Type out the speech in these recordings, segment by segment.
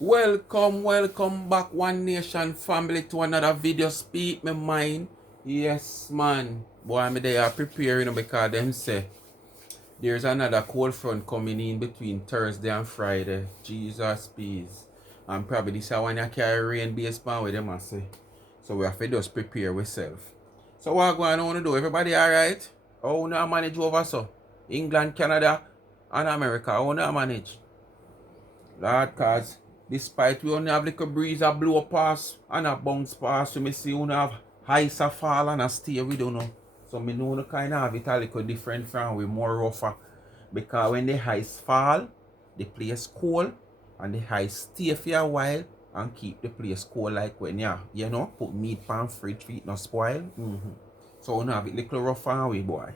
Welcome back, One Nation family, to another video. Speak my mind. Yes, man. Boy, me they are preparing because them say there's another cold front coming in between Thursday and Friday. Jesus, peace. And probably this one you carry rain based on with them, I say. So we have to just prepare ourselves. So what going on to do? Everybody alright? How now manage over so? England, Canada, and America. How now manage? Lord, cause despite we only have little breeze a blow past and a bounce past, so me see we have ice a fall and a stay, we don't know. So me know the kind of have it a little different from we more rougher. Because when the ice fall, the place cold and the ice stay for a while and keep the place cold like when you know, put meat pan fridge for it not spoil. So we have it little rough and we boy.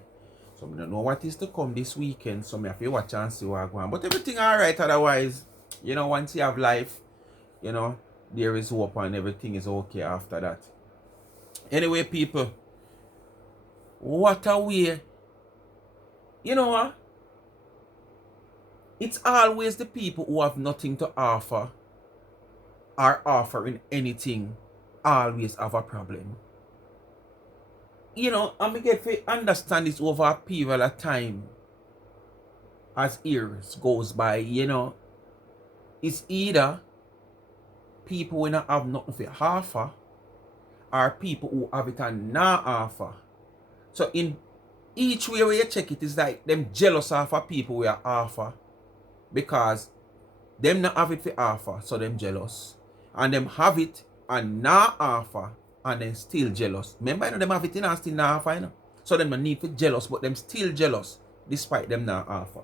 So I don't know what is to come this weekend, so I have to watch and see what going on. But everything alright otherwise. You know, once you have life, you know, there is hope and everything is okay after that. Anyway, people, what a way. You know what? It's always the people who have nothing to offer are offering anything always have a problem. You know, and we get to understand this over a period of time as years goes by, you know. It's either people who don't have nothing to offer or people who have it and not offer. So in each way where you check it is like them jealous of people who are offer because them not have it for offer, so them jealous. And them have it and not offer and then still jealous. Remember, you know, them have it in and still not offer, you know? So them no need for jealous, but them still jealous despite them not offer.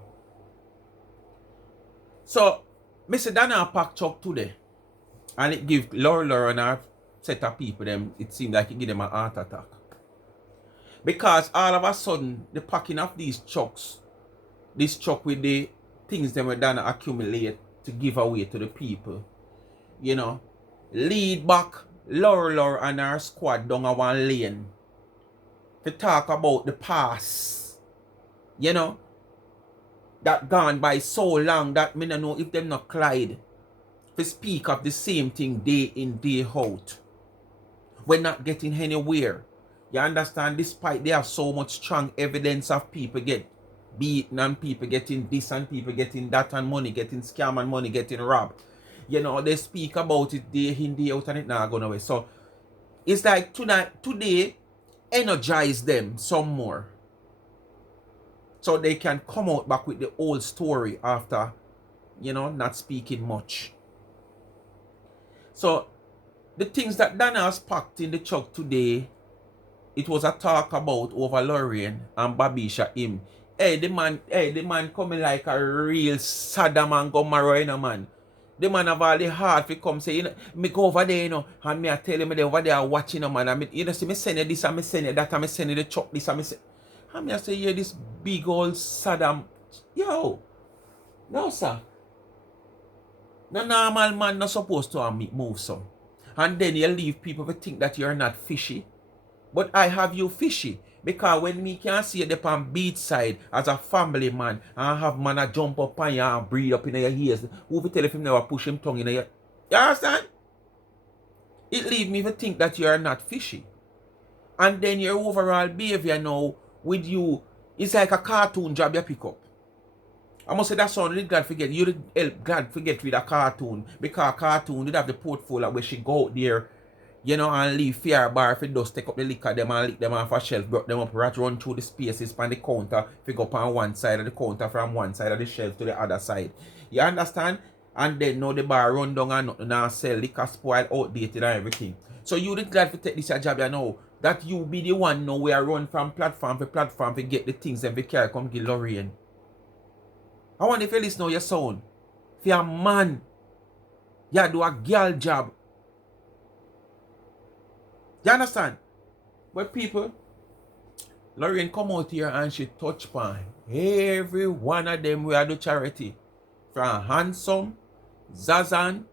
So Mr. Donna pack truck today and it give Laura and her set of people them, it seemed like it give them a heart attack. Because all of a sudden the packing of these trucks, this truck with the things them were done accumulate to give away to the people, you know, lead back Laura and her squad down a one lane to talk about the past, you know, that gone by so long that me no know if them not Clyde to speak of the same thing day in, day out. We're not getting anywhere. You understand? Despite they have so much strong evidence of people get beaten and people getting this and people getting that and money getting scam and money getting robbed. You know, they speak about it day in, day out and it not going away. So it's like today energize them some more. So they can come out back with the old story after, you know, not speaking much. So the things that Donna has packed in the truck today, it was a talk about over Lorraine and Babisha him. The man coming like a real Saddam and Gomorrah, you know, man. The man have all the heart to come say, you know, me go over there, you know, and me I tell him they over there watching, you know, man. And me, you know, see me send you this and me send you that and me send you the truck this and me say, and me I say, yeah, this big old Saddam. Yo, no sir. No normal man not supposed to move so. And then you leave people to think that you're not fishy. But I have you fishy. Because when me can see you on beach side as a family man and have man a jump up on you and breathe up in your ears, who will tell if him never push him tongue in your... You understand? It leave me to think that you are not fishy. And then your overall behavior now with you is like a cartoon job you pick up. I must say that sound really glad forget. You glad forget with a cartoon. Because a cartoon did have the portfolio where she go out there, you know, and leave fear bar if it does take up the liquor them and lick them off a shelf, brought them up, run through the spaces on the counter, figure up on one side of the counter from one side of the shelf to the other side. You understand? And then now the bar run down and nothing and sell liquor spoil, outdated and everything. So you did glad to take this job you know. That you be the one now where I run from platform to platform to get the things and we carry come give Lorraine. I want if you listen to your sound. If you're a man, you do a girl job. You understand? But people, Lorraine come out here and she touch upon every one of them we do charity. From Handsome, Zazan,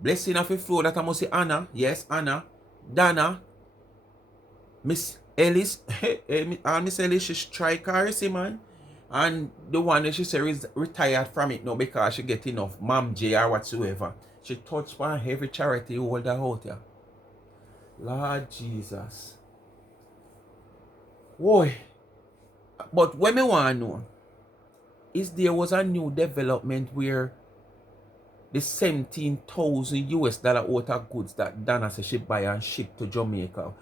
Blessing of the Flow, that I must say Anna, yes, Anna, Donna, Miss Ellis, and Miss Ellis, she strike her, see man. And the one that she said is retired from it now because she get enough Mom J or whatsoever. She touched on every charity holder out here. Lord Jesus. Boy. But what me want to know is there was a new development where the 17,000 US dollar out of goods that Donna said she buy and ship to Jamaica.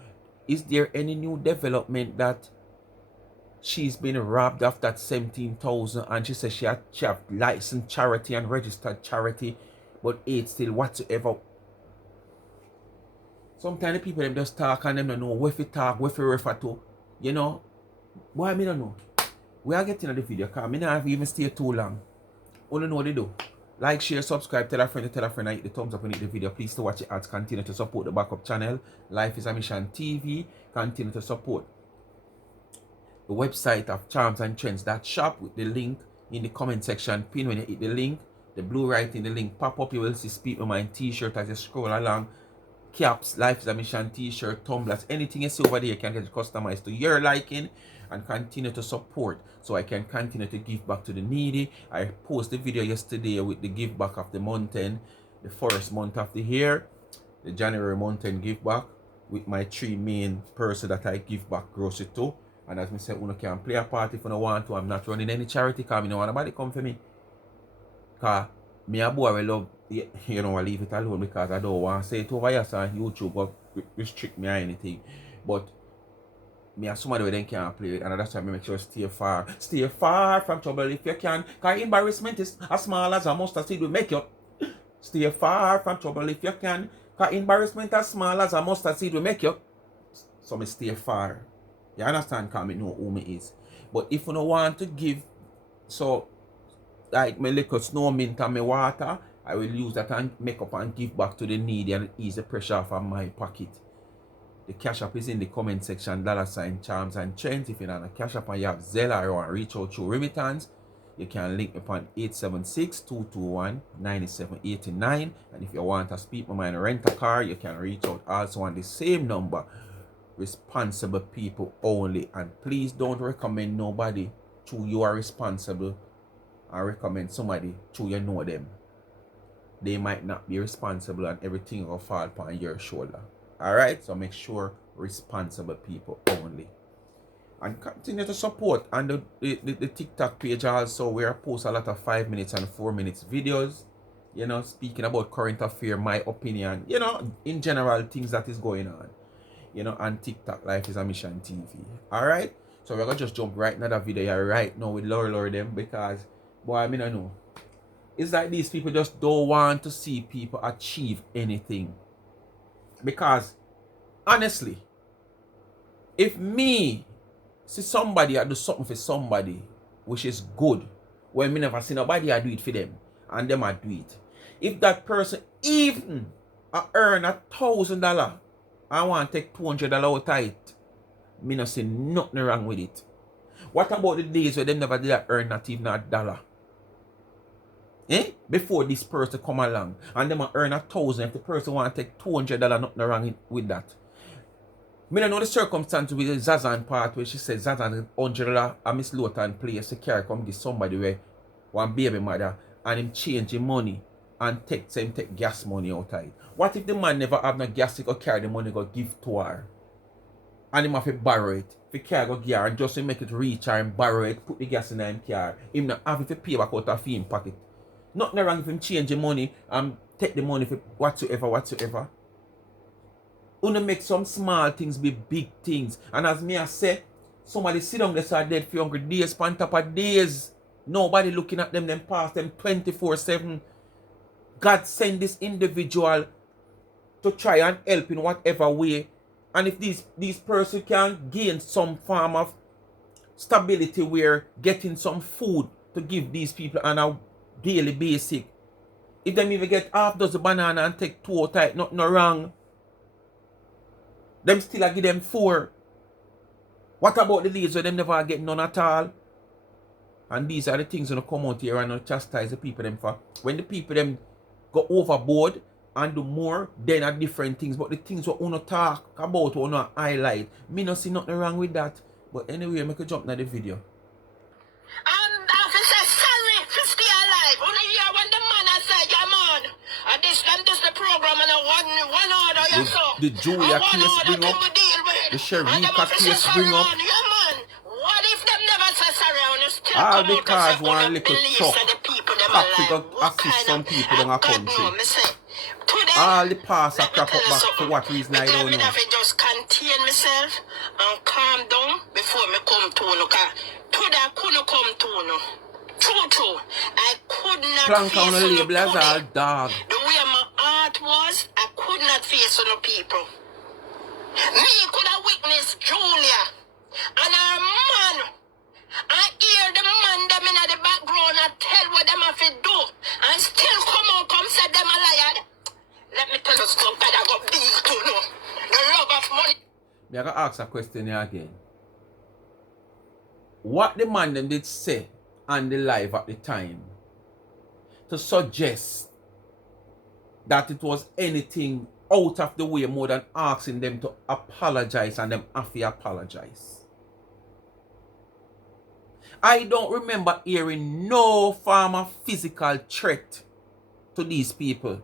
Is there any new development that she's been robbed of that 17,000 and she says she have licensed charity and registered charity, but it's still whatsoever? Sometimes the people them just talk and them don't know where to talk, where to refer to. You know? Boy, me don't know. We are getting on the video because I don't have even stay too long. Only know what they do. Like, share, subscribe, tell a friend, and hit the thumbs up and hit the video. Please to watch it ads. Continue to support the backup channel. Life is a Mission TV. Continue to support the website of Charms and Trends. That shop with the link in the comment section. Pin when you hit the link. The blue writing, the link pop up. You will see Speak My Mind t-shirt as you scroll along. Caps, Life is a Mission t-shirt, tumblers, anything you see over there you can get customized to your liking, and continue to support so I can continue to give back to the needy. I posted the video yesterday with the give back of the mountain, the first month of the year, the January mountain give back with my 3 main person that I give back grocery to. And as I said, you can play a part if you don't want to. I'm not running any charity because I don't want nobody come for me. Because me a boy I love, you know, I leave it alone because I don't want to say it over here on YouTube or restrict me or anything. But me as somebody where they can't play it, and that's why I make sure stay far from trouble if you can. Because embarrassment is as small as a mustard seed will make you. Stay far from trouble if you can. Because embarrassment as small as a mustard seed will make you. So me stay far. You understand? Because I know who me is. But if you don't want to give, so like my little snow mint and my water, I will use that and make up and give back to the needy and ease the pressure off of my pocket. The cash app is in the comment section, $ Charms and Trends. If you're on a cash app and you have Zelle or you want to reach out through remittance, you can link upon 876-221-9789. And if you want to Speak My Mind rent a car, you can reach out also on the same number. Responsible people only. And please don't recommend nobody through you are responsible. I recommend somebody through you know them. They might not be responsible and everything will fall upon your shoulder. Alright? So make sure responsible people only. And continue to support on the TikTok page also, where I post a lot of 5 minutes and 4 minutes videos. You know, speaking about current affairs, my opinion, you know, in general, things that is going on. You know, on TikTok, Life is a Mission TV. Alright? So we're gonna just jump right into that video right now with Lord them because boy, I mean, I know. It's like these people just don't want to see people achieve anything. Because, honestly, if me see somebody I do something for somebody, which is good, when me never see nobody I do it for them, and them I do it. If that person even earn $1,000, I want to take $200 out of it, me not see nothing wrong with it. What about the days where them never did earn not even $1? Before this person come along and them earn $1,000, if the person want to take $200, nothing wrong with that. Me don't know the circumstance with the Zazan part where she said Zazan $100 a Miss Lawton place to carry come give somebody where one baby mother and him change the money and take gas money out of it. What if the man never have no gas to go carry the money go give to her? And him have to borrow it. If he carry go give her and just to make it reach her and borrow it, put the gas in him car. Him not have to pay back out of him pocket. Nothing wrong if him change the money and take the money for whatsoever. Wanna make some small things be big things. And as me I say, somebody sit down there so dead for hungry days, on top of days. Nobody looking at them past them 24/7. God send this individual to try and help in whatever way. And if these person can gain some form of stability where getting some food to give these people on a daily basic. If them even get half dozen banana and take 2 out of it, nothing wrong. Them still give them 4. What about the days where them never get none at all? And these are the things that come out here and chastise the people them for. When the people them go overboard and do more, then are different things. But the things we want to talk about, we want to highlight, me not see nothing wrong with that. But anyway, make a jump into the video. The Julia case bring up. The Sharika case bring up. What if them never say sorry on us? All because one little truck happy to assist some people in our country. All the past are crap up back for what reason I don't know. I just contain myself and calm down before me come to you. Today I couldn't come to you. True. I could not Planka on face the on label as all dog. the way my heart was, I could not face on the people. Me could have witnessed Julia and her man. I hear the man them in the background and tell what them have to do. And still come say them a liar. Let me tell you something I got big to know. The love of money. Me I gotta ask a question here again. What the man them did say on the live at the time to suggest that it was anything out of the way more than asking them to apologize and them have to apologize? I don't remember hearing no form of physical threat to these people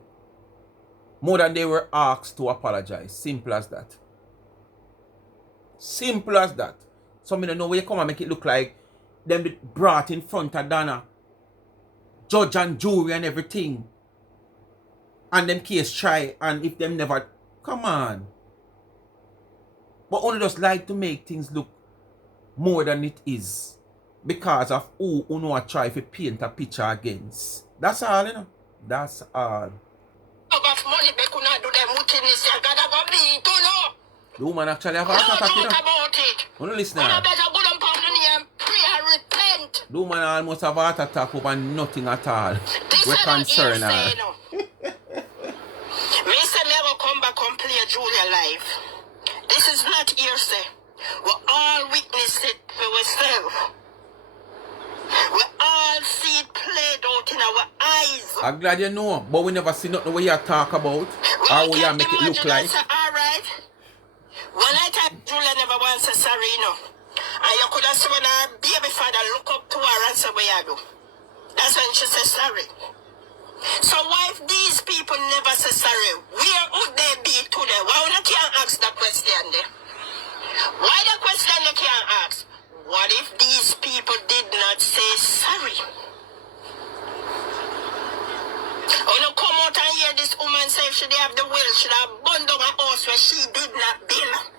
more than they were asked to apologize. Simple as that. Simple as that. So me don't know where you come and make it look like them be brought in front of Donna, judge and jury and everything, and them case try, and if them never, come on. But only just like to make things look more than it is because of who know try to paint a picture against. That's all, you know. That's all. The woman actually have a heart attack, you know. Don't listen to her. The woman almost have a heart attack over nothing at all. We're concerned her. Me say me go come back and play Julia live. This is not hearsay. We all witness it for ourselves. We all see it played out in our eyes. I'm glad you know, but we never see nothing what you talk about or what you make it look like. Alright. When I type Julia never wants to sorry, you know. And you could have seen when her baby father look up to her and say, what you do? That's when she says sorry. So why if these people never say sorry, where would they be today? Why you can't ask that question there? Why the question you can't ask? What if these people did not say sorry? When you come out and hear this woman say she have the will, she have burned down a house where she did not build.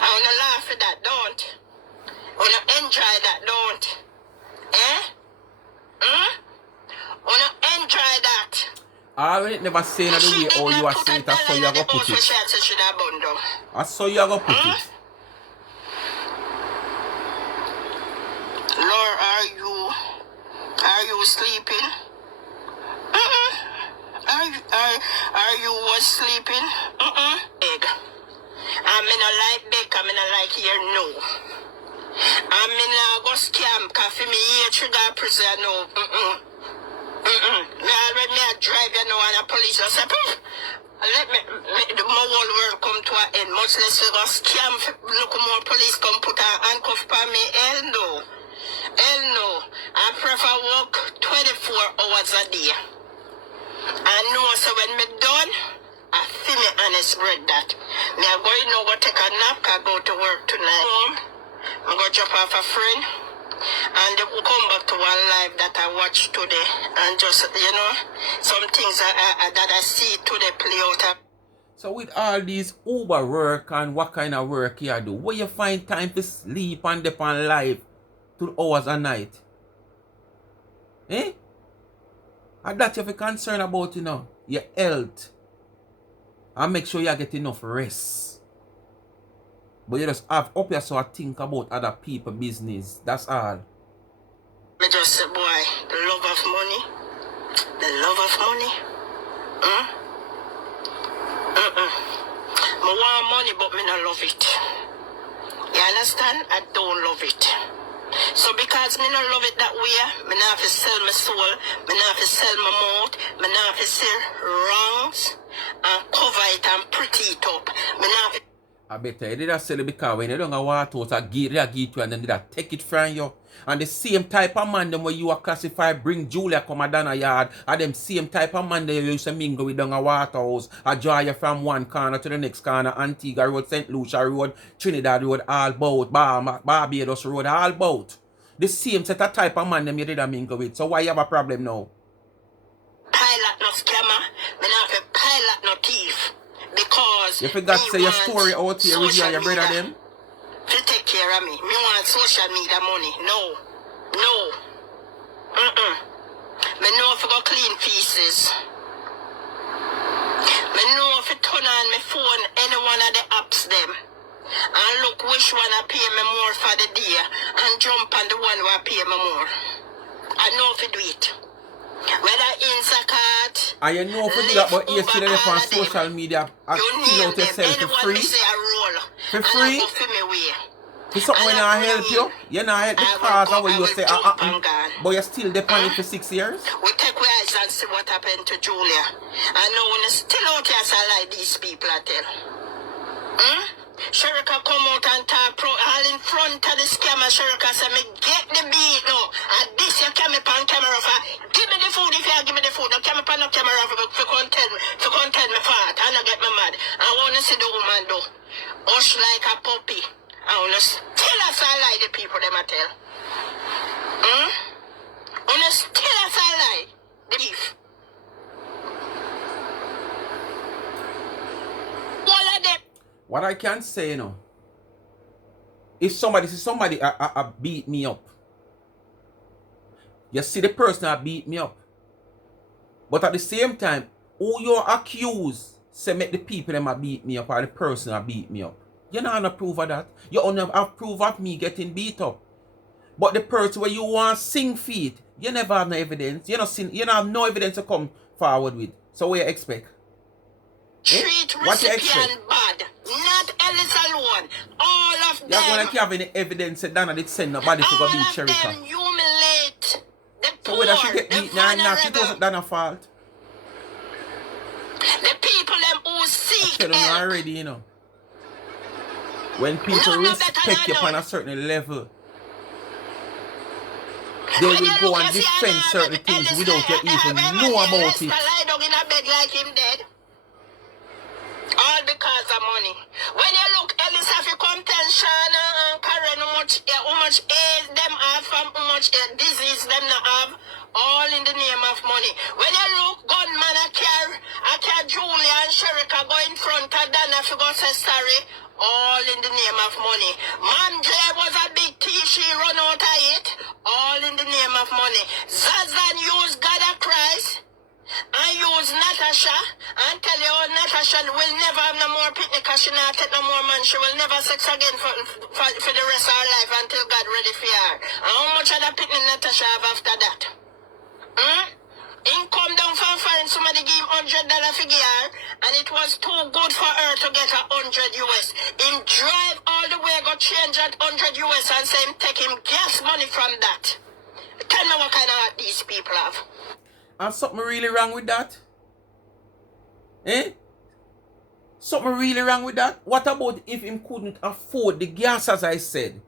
I want to laugh at that, don't. I want to enjoy that, don't. Eh? I want to enjoy that. I will never say that the way how you are saying it, that's how you are going to put it. That's how you are going to put it. Lord, are you sleeping? Are you was sleeping? Egg. I'm in a like bake, I'm in a like here, no. I'm in a go scam, coffee me here, trigger prison, no. Me already me a drive, you know, and the police will say, let me the whole world come to an end. Much less we go scam, look more police come put a handcuff on me, hell no. Hell no. I prefer work 24 hours a day. I know so when me done, I feel me honest bread that. Me I go in over take a nap, I go to work tonight. Home, I go drop off a friend, and they will come back to one live that I watched today, and just, you know, some things that I see today play out. So with all these Uber work and what kind of work you do, where you find time to sleep and depend live 2 hours a night? Eh? And that you have a concern about, you know, your health. And make sure you get enough rest. But you just have up your so think about other people business. That's all. Me just say, boy, the love of money. The love of money. I want money, but me not love it. You understand? I don't love it. So because me not love it that way, me not have to sell my soul, me not have to sell my mouth, me not have to sell wrongs and cover it and pretty it up. Me not have to... I better you did that sell it because when you don't go water out, they give you and then they take it from you. And the same type of man them where you are classified bring Julia come a Donna yard, and them same type of man they used to mingle with down a Waterhouse, a draw you from one corner to the next corner, Antigua Road, St. Lucia Road, Trinidad Road, all bout, Barbados Road, all bout. The same set of type of man them you did a mingle with. So why you have a problem now? Pilot no scammer, me not a pilot no thief. Because you forgot to say your story out here with you and your brother them? To take care of me. Me want social media money. No. Me know if I go clean pieces. Me know if I turn on my phone any one of the apps them. And look which one I pay me more for the day. And jump on the one where I pay me more. I know if I do it. Whether Instacart, and you know if you do that, but you see them on social media and kill out yourself for free. For free? For something when I help you, you not help the cause of what you say, but you still depend it for 6 years. We take our eyes and see what happened to Julia. I know when you still out here, so like these people I tell. Sherika come out and talk all in front of the scammer. Sherika say, me get the beat now. And this you come up on camera for. Give me the food if you give me the food. Now come up on the camera for come tell me fat. I don't get me mad. I want to see the woman though. Hush like a puppy. I want to still as I lie the people them I tell. I want to still as I lie the beef. All of them. What I can say, you know, if somebody beat me up, you see the person that beat me up, but at the same time, who you accuse say make the people that beat me up or the person that beat me up, you don't have proof of that. You only have proof of me getting beat up. But the person where you want to sing feet, you never have no evidence. You don't have no evidence to come forward with. So what you expect? Treat recipient bad. Not Ellis alone. All of them. You're going to have any evidence that Donna did send nobody to go beat Sherika. All of them humiliate the poor, so whether she get beat now or not, it wasn't Donna's fault. The people them who seek help. I already, you know. When people respect you on a certain level, they will go and defend certain things without you even know about it. All because of money. When you look, Ellis, if you come tell Shana and Karen how much AIDS them have from how much disease them not have, all in the name of money. When you look, gunman I care Julia and Sherika go in front of Donna if you go say sorry, all in the name of money. Mom J was a big T, she run out of it, all in the name of money. Zazan used God of Christ. I use Natasha and tell you Natasha will never have no more picnic because she not take no more man. She will never sex again for the rest of her life until God ready for her. And how much of that picnic Natasha have after that? He come down from foreign, somebody give him $100 for her, and it was too good for her to get $100 US. Him drive all the way, go change that $100 US and say him take him gas money from that. Tell me what kind of heart these people have. And something really wrong with that? Something really wrong with that? What about if him couldn't afford the gas, as I said,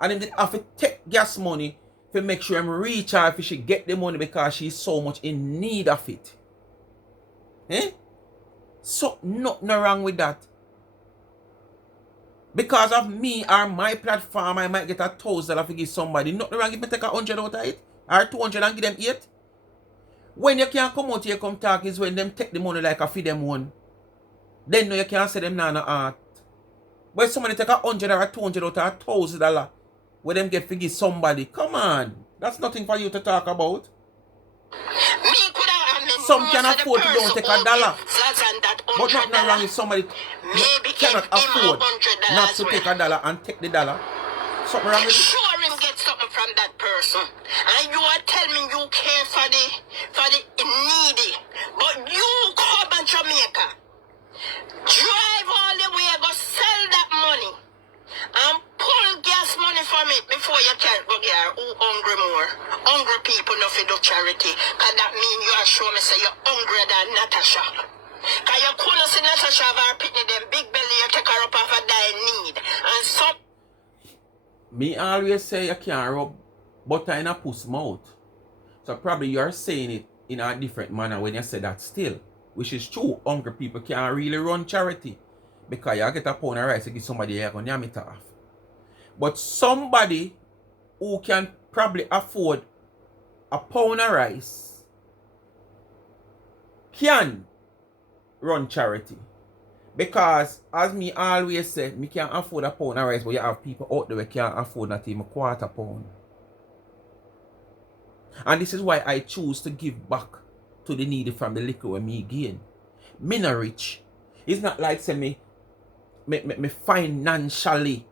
and him did have to take gas money to make sure him reach her if he should get the money because she's so much in need of it? So nothing wrong with that. Because of me or my platform, I might get $1,000 to give somebody. Nothing wrong if I take 100 out of it or 200 and give them 8. When you can't come out here come talk is when them take the money like a feed them one. Then no, you can't say them nah no art. But somebody take 100 or 200 out of $1,000 where them get to give somebody. Come on. That's nothing for you to talk about. Some can afford to don't take $1. But nothing wrong if somebody cannot afford not to take $1 and take the dollar. Something wrong with it? Sure him get something from that person. And you are telling me you care for the needy. But you come to Jamaica. Drive all the way, go sell that money. And pull gas money from it before you can go get who hungry more. Hungry people no for do charity. Cause that mean you are showing me say you're hungrier than Natasha. Because you couldn't see Natasha have her pitney them big belly, you take her up off a dying need. And some... Me always say you can't rub butter in a puss mouth. So probably you're saying it in a different manner when you say that still. Which is true. Hungry people can't really run charity. Because you get a pound of rice to give somebody you're going to yam it off. But somebody who can probably afford a pound of rice can run charity. Because as me always say, me can't afford a pound of rice, but you have people out there who can't afford not even a quarter pound. And this is why I choose to give back to the needy from the liquor when me gain. Me not rich. It's not like say me financially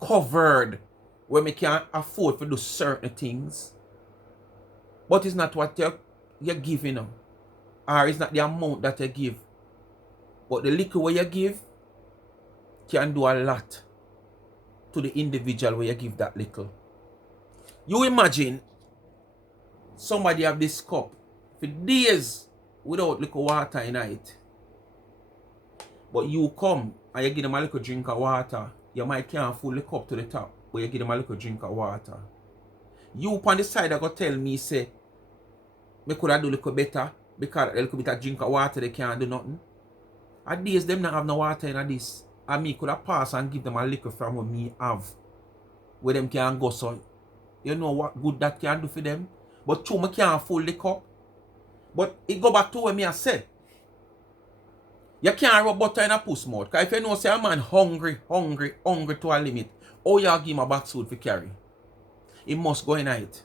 covered where me can't afford to do certain things. But it's not what you're giving them. Or it's not the amount that you give. But the liquor where you give can do a lot to the individual where you give that little. You imagine somebody have this cup for days without liquor water in it. But you come and you give them a little drink of water. You might can't fill the cup to the top, but you give them a little drink of water. You on the side are going to tell me, say, me could have do a little better because a little bit of drink of water they can't do nothing. At days them not have no water in this. And me could have passed and give them a liquor from what me have. Where them can go so. You know what good that can do for them. But true, me can't fill the cup. But it go back to what me I said. You can't rub butter in a puss mouth. Because if you know say a man hungry to a limit, how you give him a box food for carry? He must go in it.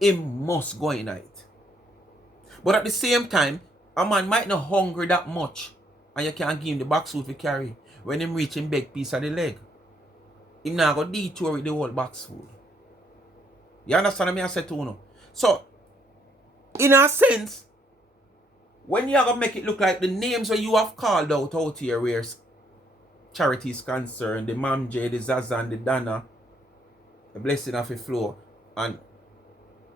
He must go in it. But at the same time, a man might not hungry that much. And you can't give him the box food for carry. When him reach him big piece of the leg. Him now go detour with the whole box food. You understand what I say to you? So, in a sense, when you are going to make it look like the names that you have called out here where charity is concerned, the Mam J, the Zazan, the Donna, the Blessing of the Flow, and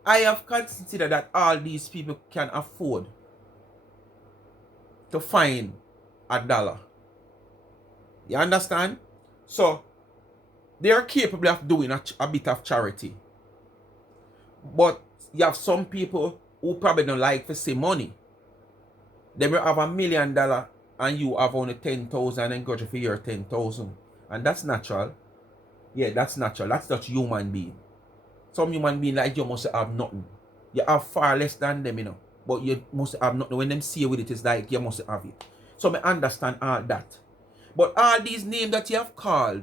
I have considered that all these people can afford to find $1. You understand? So, they are capable of doing a bit of charity. But you have some people who probably don't like to see money. They will have $1 million and you have only 10,000 and grudge for your 10,000. And that's natural. Yeah, that's natural. That's not human being. Some human being like you must have nothing. You have far less than them, you know. But you must have nothing. When them see you with it, it's like you must have it. So I understand all that. But all these names that you have called,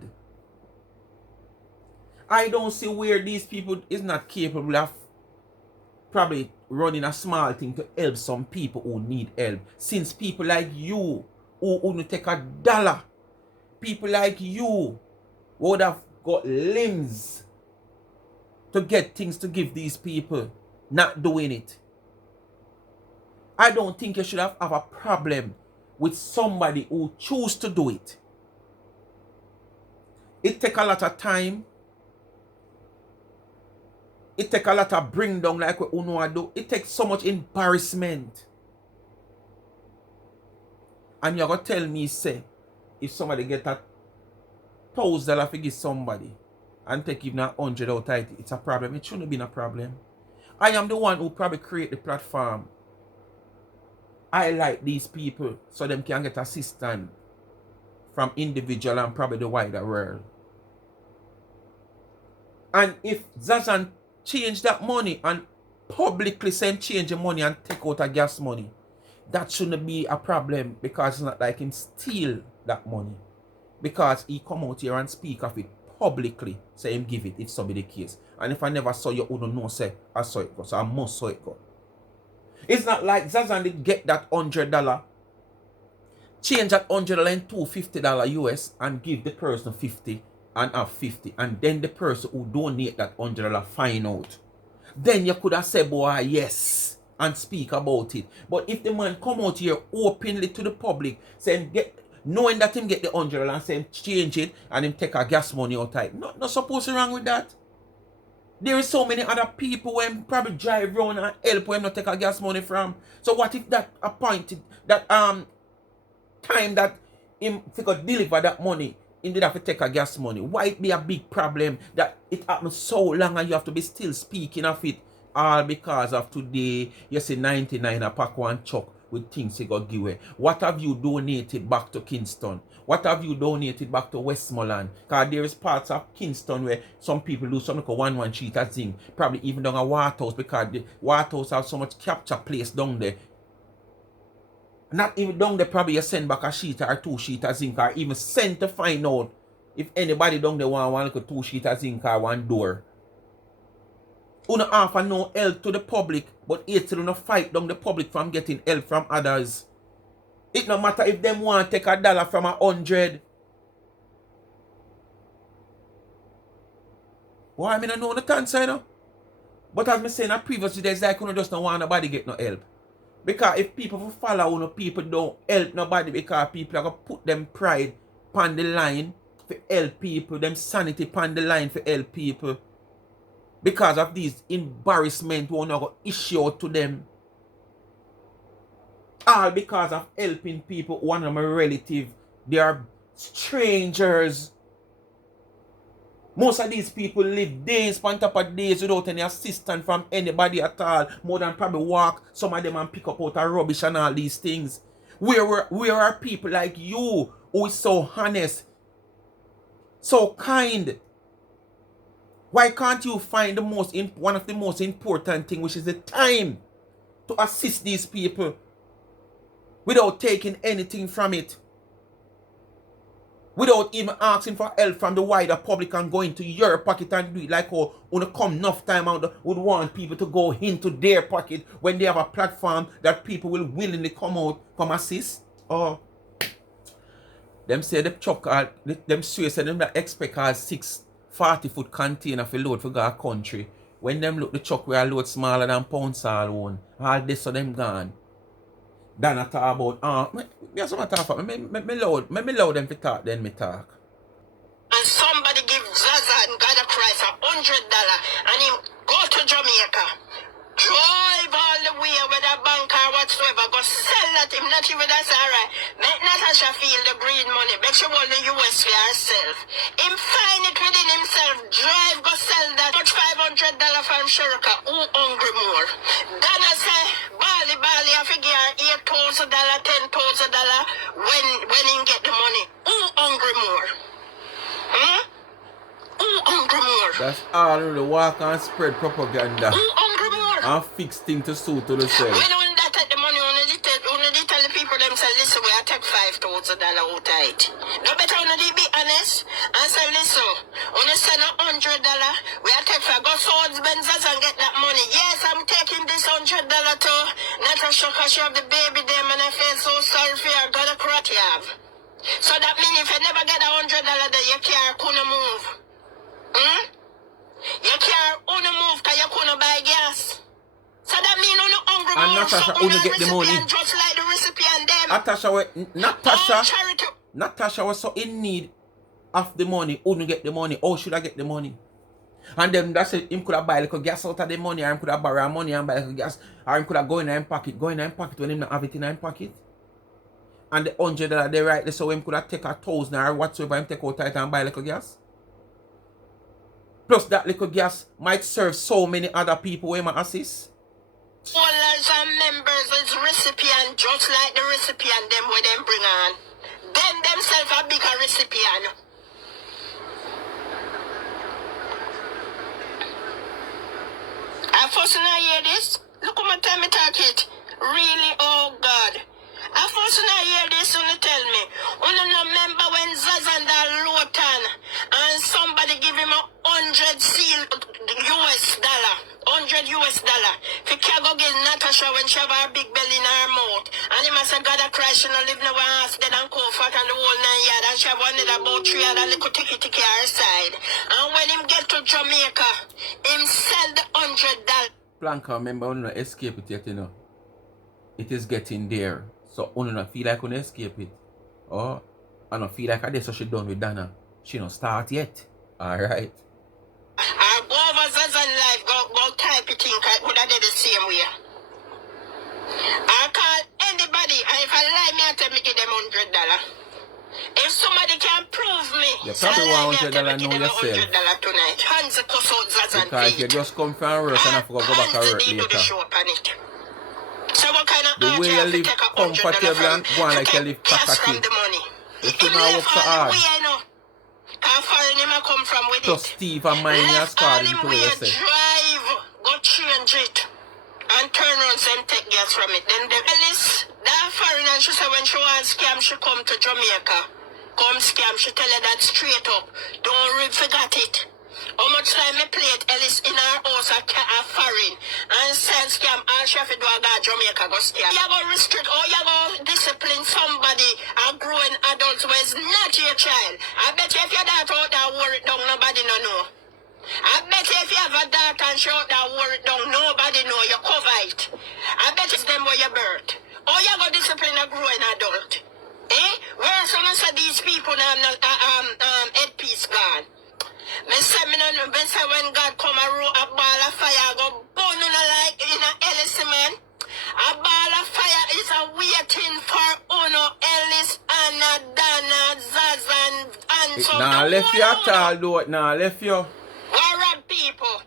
I don't see where these people is not capable of probably running a small thing to help some people who need help. Since people like you who only take $1, people like you would have got limbs to get things to give these people, not doing it. I don't think you should have a problem with somebody who choose to do it. It take a lot of time. It take a lot of bring down like what Uno do. It takes so much embarrassment. And you're going to tell me, say, if somebody get $1,000 to give somebody and take even $100 out of it, it's a problem. It shouldn't be a problem. I am the one who probably create the platform. I like these people so them can get assistance from individual and probably the wider world. And if Zazan change that money and publicly send change the money and take out a gas money, that shouldn't be a problem because it's not like him steal that money. Because he come out here and speak of it publicly, say him give it if so be the case. And if I never saw you, who don't know, say I saw it go, so I must saw it go. It's not like Zazan did get that $100, change that $100 into $50 US and give the person 50 and have 50, and then the person who donate that $100 find out. Then you could have said, boy, yes, and speak about it. But if the man come out here openly to the public, saying knowing that him get the $100 and say him change it and him take a gas money out of it, not supposed to wrong with that. There is so many other people when probably drive around and help when not take a gas money from. So what if that appointed that time that him figure deliver that money, him did have to take a gas money? Why it be a big problem that it happens so long and you have to be still speaking of it? All because of today, you say 99 a pack one chuck with things you got give away. What have you donated back to Kingston? What have you donated back to Westmoreland? Because there is parts of Kingston where some people do something like one sheet of zinc, probably even down a water house, because the water house have so much capture place down there. Not even down there, probably you send back a sheet or 2 sheet of zinc, or even send to find out if anybody down there want one like 2 sheet of zinc or one door. Una offer no help to the public, but yet still una fight down the public from getting help from others. It no matter if them want to take $1 from 100. Why I mean I know the answer, you know? But as I saying in previous days, like you just don't want nobody get no help. Because if people follow you, people don't help nobody because people are going to put them pride upon the line for help people, them sanity upon the line for help people. Because of these embarrassment we not going to issue to them. All because of helping people, one of my relatives, they are strangers. Most of these people live days on top of days without any assistance from anybody at all. More than probably walk, some of them and pick up out of rubbish and all these things. Where are people like you who is so honest, so kind? Why can't you find one of the most important things, which is the time to assist these people without taking anything from it? Without even asking for help from the wider public and going to your pocket and do it like how when come enough time out would want people to go into their pocket when they have a platform that people will willingly come assist? Or them say the truck, them say them that expect a 640-foot container for load for our country. When them look the truck we are load smaller than pounds all this so them gone. Donna talk about, me loud them to talk, then me talk. And somebody give Zaza and God of Christ $100 and him go to Jamaica, drive all the way with a bank or whatsoever, go sell that him, not even that's alright. Make Natasha feel the green money, make sure all the US for herself. Him find it within himself, drive, go sell that. Much $500 from Sherika, who hungry more? Donna say, Bali, I figure $8,000, $10,000 when he get the money. Who hungry more? Who hungry more? That's all the walk and spread propaganda. Who hungry more? And fix things to suit to themselves. When that take the money, only tell the people themselves, listen, we take $5,000 out of it. No better only be honest and say, listen, only send $100, we take for go swords, Benzas and get that money. Yes, I'm taking this $100 to Natasha because she have the baby there and I feel so sorry for her. God a crap you have. So that means if you never get $100, then your car couldn't move. Your car couldn't move because you couldn't buy gas. So that means you hungry and more. Natasha So only get the money. Just like the recipient them. Natasha was so in need of the money. Only get the money. How should I get the money? And then that's it. Him could have buy like a gas out of the money, or him could have borrow money and buy like a gas, or him could have go in his pocket when him not have it in his pocket. And the $100 they right there, so him could have take 1,000 or whatsoever him take out it and buy like a gas. Plus that little gas might serve so many other people who might assist. Followers and members is recipient just like the recipient them where them bring on. Them themselves a bigger recipient. I first not hear this. Look how much time I talk it. Really, oh God. I first not hear this when you tell me. Only remember when Zazanda Lotan and somebody give him $100 US. If you can't go get Natasha when she have her big belly in her mouth. And he must say, God of Christ, she don't live in one house, dead and comfort and the whole 9 yards. And she have one about 3 yards and little ticky her side. And when him get to Jamaica, him sell the $100. Planka, remember, we don't escape it yet, you know. It is getting there. So, we don't feel like we don't escape it. Oh, I don't feel like I did so she done with Donna. She don't start yet. Alright. I go over Zaza If somebody can prove me, you probably want $100 know yourself. $100 tonight. Hands cuss out Zaz and Because if feet. you just come from work and I forgot go back to work later. So what kind of The way you live comfortable and go on like you live cockatoo. You should not work so hard. Plus Steve and mine is according to what you say. Drive, go change it. And turn around and take gas from it. Then the Alice, that foreigner, she said when she wants scam, she come to Jamaica. Come scam, she tell her that straight up. Don't forget it. How much time I play it, Alice in her house a foreign. And send scam, all she have to do a go Jamaica go scam. You go restrict or you go discipline somebody, a growing adult who is not your child. I bet you if your daughter out there worried down, nobody no know. I bet if you have a daughter and she out there worried down, nobody know you cover it. I bet it's them where you birth. Or you go discipline a growing adult. Eh? Where's some of these people now headpiece gone? Me say when God come and roll a ball of fire, go burn on like in a Ellis man. A ball of fire is a waiting for Uno, Ellis, Anna, Donna, Zaz, and so. Nah, left you at all, though. Nah, left you. Warrant people.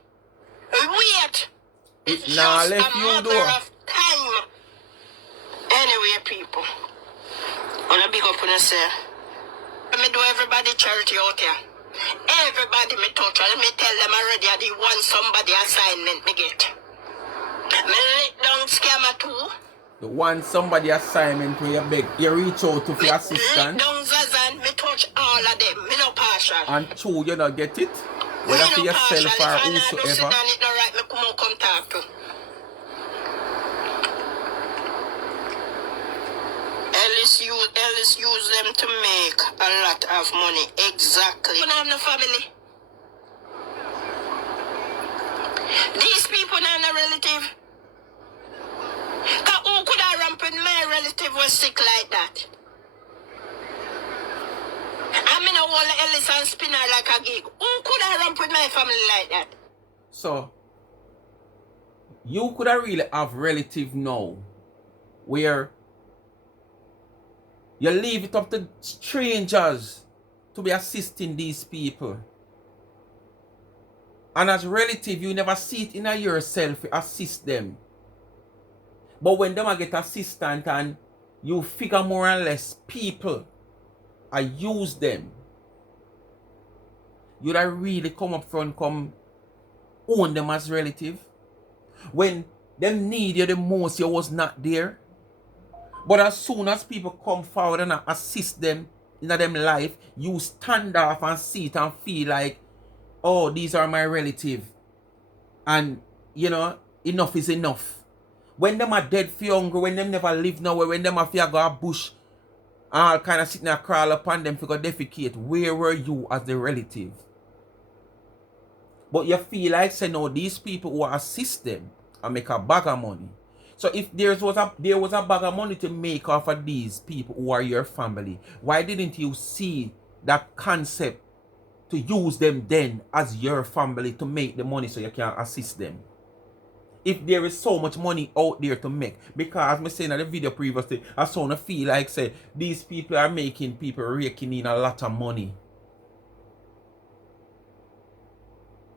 Wait. It's nah, just left a you, matter though. of time. Anyway, people. When I big up on yourself. Let me do everybody charity out here. Everybody me touch, let me tell them already I did want somebody assignment me get. Me let down scammer too. The one somebody assignment where you beg, you reach out to your assistant. Down Zazan, me touch all of them. Me no partial. And two, you don't get it. Whether for yourself or whosoever. It no right, me come talk to. Ellis use them to make a lot of money. Exactly. You don't have no family. These people not no relative. Cause who could have ramped my relative was sick like that? I mean, I want Ellis and Spinner like a gig. Who could have ramped with my family like that? So, you could have really have relative now where you leave it up to strangers to be assisting these people. And as relative, you never see it in yourself to assist them. But when them get assistant and you figure more or less people, I use them. You'd really come up front, come own them as relative. When them need you the most, you was not there. But as soon as people come forward and assist them in them life, you stand off and see it and feel like, oh, these are my relative. And, you know, enough is enough. When them are dead for hungry, when them never live nowhere, when them are fear go a bush, all kind of sitting there crawl upon them for go defecate, where were you as the relative? But you feel like, say, no, these people who assist them and make a bag of money. So if there was a bag of money to make off of these people who are your family, why didn't you see that concept to use them then as your family to make the money so you can assist them? If there is so much money out there to make, because as I said in the video previously, I sort of feel like say these people are making people raking in a lot of money.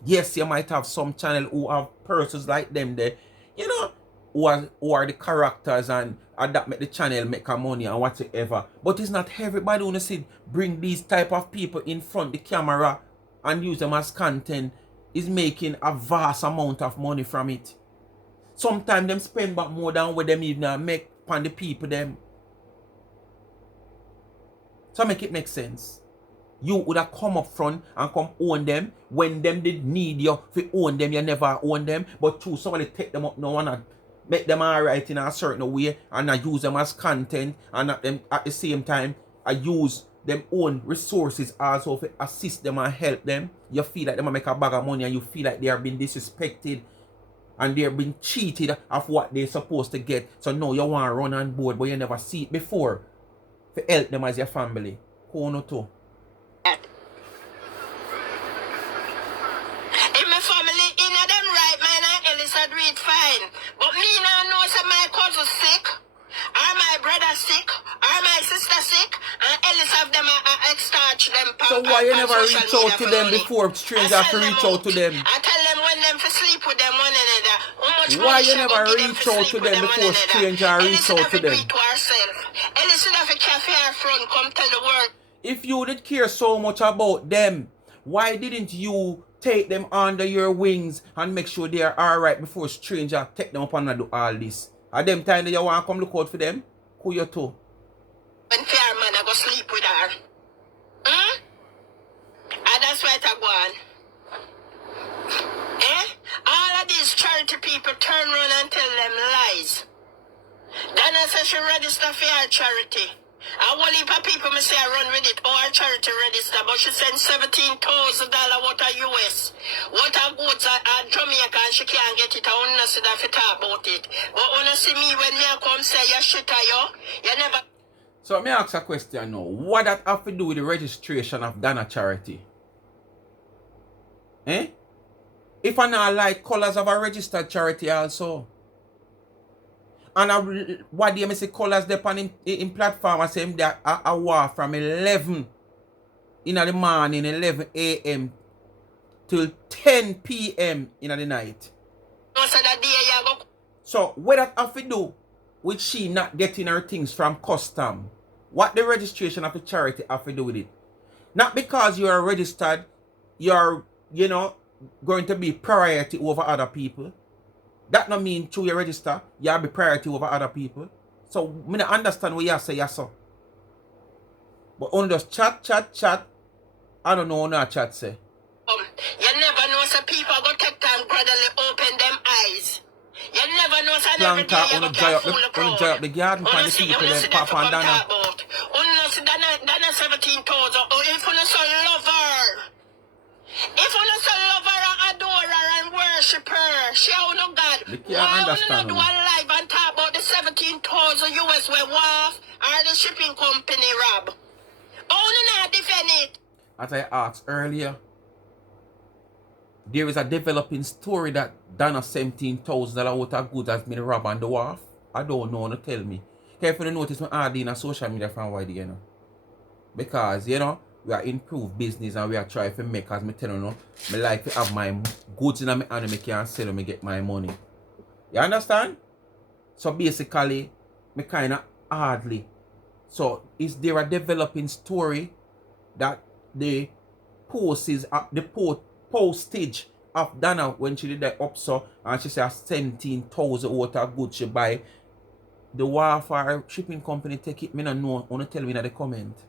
Yes, you might have some channel who have persons like them there, you know, who are the characters and that make the channel make a money and whatever. But it's not everybody who see bring these type of people in front the camera and use them as content is making a vast amount of money from it. Sometimes them spend back more than what them even make on the people them. So make it make sense. You would have come up front and come own them when them did need you to own them. You never own them, but through somebody take them up now and make them alright in a certain way and I use them as content and at the same time I use them own resources also to assist them and help them. You feel like them make a bag of money and you feel like they are being disrespected and they're being cheated of what they're supposed to get. So now you want to run on board but you never see it before to help them as your family. Who know too? In my family, in them right, man, and Ellis do it fine. But me now know that my cousin sick, or my brother sick, or my sister sick, So why you never social reach out media to for them money. before strangers have to reach out to them? I tell them when them for sleep with them one another. How much Why money you shall never we give them reach for out sleep to with them them one before another? strangers reach Ellison out have to to do them? it to ourselves. Ellison have a cafe out front, come tell the world. If you did care so much about them, why didn't you take them under your wings and make sure they are alright before stranger take them up and do all this? At them time that you want to come look out for them? Who you to? When fair man I go sleep with her. And that's why I go on. All of these charity people turn around and tell them lies. Donna says she register for her charity. And one heap of people may say I run with it, or her charity register, but she sent $17,000 what a US. What a goods at Jamaica and she can't get it. I want to see that if you talk about it. But when you see me when me I come say you shit you never. So let me ask a question now. What that have to do with the registration of Donna charity? If I not like colors of a registered charity also. And what do you say colors depend in platform? I say that a war from 11 in the morning, 11 a.m. till 10 p.m. in the night. So what that have to do with she not getting her things from custom? What the registration of the charity have to do with it? Not because you are registered, you're, going to be priority over other people. That not mean through your register, you'll be priority over other people. So, I don't understand what you say, yes, sir. But on just chat, I don't know what that chat say. You never know some people go take time gradually open them eyes. You never know some every day Planka, you go can fool the crowd. dry up the garden for the people, then Papa and Donna. Donna 17,000, or if you so love her. If you so love her and adore her and worship her, she no God. Why understand you not do a live and talk about the 17,000 US where WAF or the shipping company rob? Only not defend it. As I asked earlier, there is a developing story that Donna $17,000 worth of goods has been robbed on the wharf. I don't know, no tell me. Carefully notice my ad in a social media from YD, Because, we are improve business and we are trying to make, as me tell you, me like to have my goods in my hand and me can sell and me get my money. You understand? So basically, me kind of hardly. So is there a developing story that the postage of Donna when she did that up so and she said 17,000 worth of goods she buy, the warfare shipping company take it? Me no know. Wanna tell me in the comment.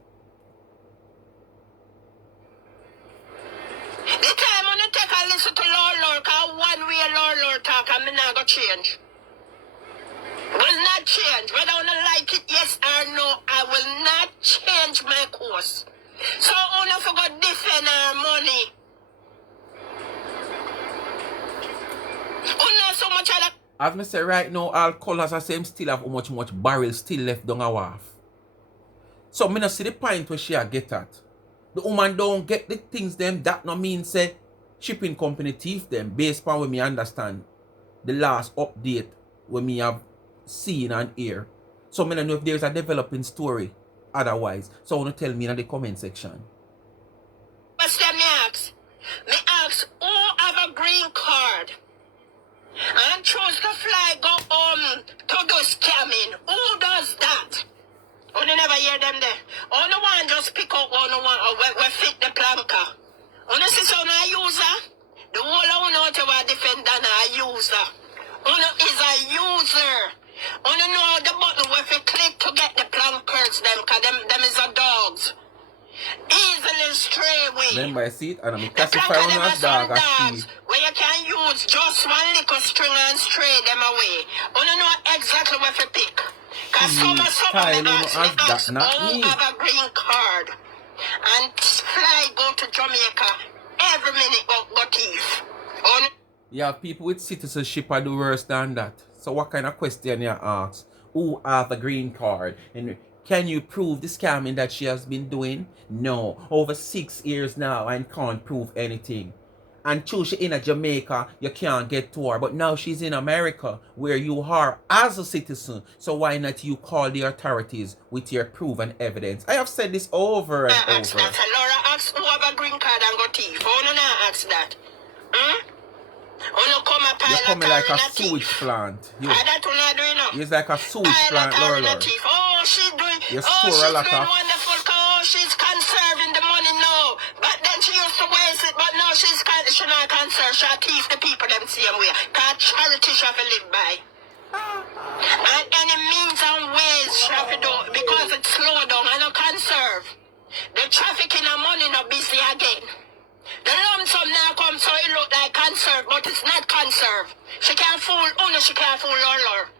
The time when you take a listen to Lord, cause one way Lord talk and me not go change. Will not change. Whether I like it, yes or no, I will not change my course. So only for go defend our money. Only so much of that. As me say right now, all colors are same still have how much barrel still left down a wharf. So me not see the point where she get at. The woman don't get the things them, that no mean say shipping company thief them based on what me understand. The last update when me have seen and hear. So me don't know if there's a developing story otherwise. So wanna tell me in the comment section. What's that me ask? Me ask who have a green card and choose to fly go to do scamming. Who does that? Only never hear them there. Only one just pick up on the one we fit the Planka. Only see some a user. The whole of know to defend Donna a user. Only is a user. Only know the button where we click to get the plankers them, cause them is a dogs. Easily stray away. Remember I see it and I'm classify one as dog as she. Where you can use just one little string and stray them away. Only know exactly where to pick. Cause some style ask, not who me. have a green card and fly go to Jamaica every minute go thief. You have people with citizenship are the worse than that. So what kind of question you ask? Who have a green card? And can you prove the scamming that she has been doing? No. Over 6 years now and can't prove anything. And till she in Jamaica, you can't get to her. But now she's in America, where you are as a citizen. So why not you call the authorities with your proven evidence? I have said this over and over. Laura asks who have a green card and go thief? Who no ask that? Hmm? Who no come a You're pilot coming like a a sewage thief? plant. You. That who not doing now? It's like a sewage Pilot plant, or in a Lord. thief. Oh, she's doing. You Oh, store a she's lot doing of. wonderful. Oh, she's conserving the money now. But then she used to waste it. But now she not conserve. She thief the people them same way. Cause charity she have to live by. And any means and ways she have to do because it's slow down and not conserve. The trafficking of money not busy again. The lump sum now come so it look like conserve, but it's not conserve. She can't fool Uno, she can't fool Lolo.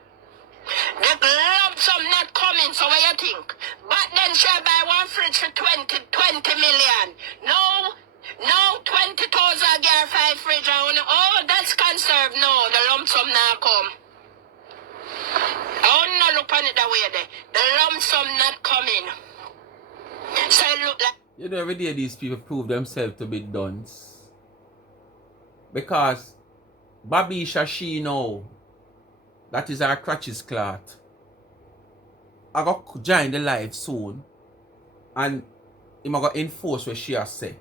The lump sum not coming, so what you think? But then she buy one fridge for 20 million. No, 20,000 get 5 fridge. Oh, that's conserve. No, the lump sum now come. I will not look on it that way there. The lump sum not coming. So it look like... You know, every day these people prove themselves to be dunce. Because Babisha, she know that is our crutches cloth. I got join the live soon. And I'm going to enforce what she has said.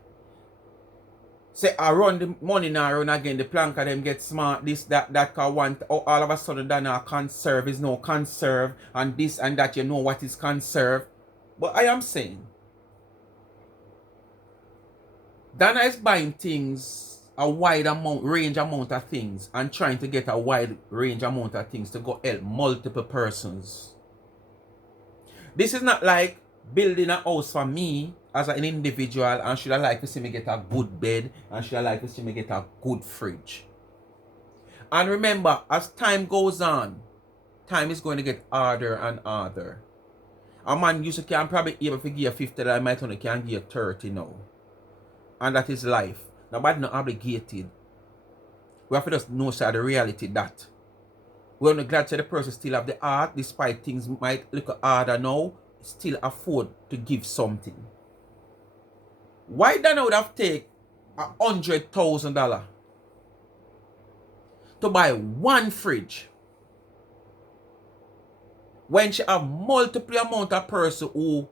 Say, I run the money now, run again. The Planka them get smart. This, that can want. All of a sudden, Donna conserve is no conserve. And this and that, you know what is conserve. But I am saying, Donna is buying things, a wide range amount of things, and trying to get a wide range amount of things to go help multiple persons. This is not like building a house for me as an individual and should I like to see me get a good bed and should I like to see me get a good fridge. And remember, as time goes on, time is going to get harder and harder. A man used to can probably able to give you $50, I might only can give you 30 now. And that is life. Nobody not obligated. We have to just know the reality that. We're only glad that the person still have the heart, despite things might look harder now, still afford to give something. Why Donna would have take $100,000 to buy one fridge when she have multiple amount of person who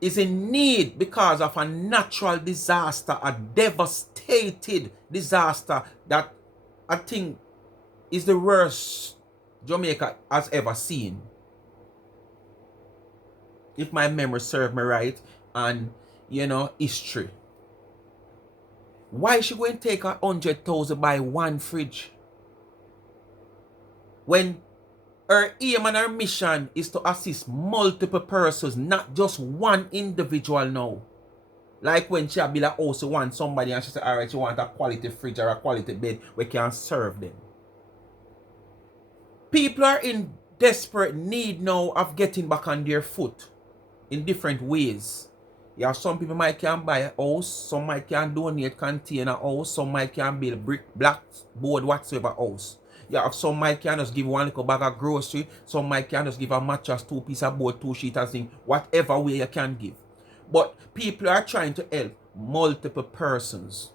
is in need because of a natural disaster, a devastated disaster that I think is the worst Jamaica has ever seen. If my memory serves me right, and you know, history. Why is she going to take 100,000 buy one fridge? When her aim and her mission is to assist multiple persons, not just one individual now. Like when she build a house, she want somebody and she say, alright, she want a quality fridge or a quality bed we can serve them. People are in desperate need now of getting back on their foot in different ways. Yeah, some people might can buy a house, some might can donate container house, some might can build brick, black board, whatsoever house. Yeah, some might can just give one little bag of grocery, some might can just give a mattress, 2 pieces of board, 2 sheets, and thing, whatever way you can give. But people are trying to help multiple persons.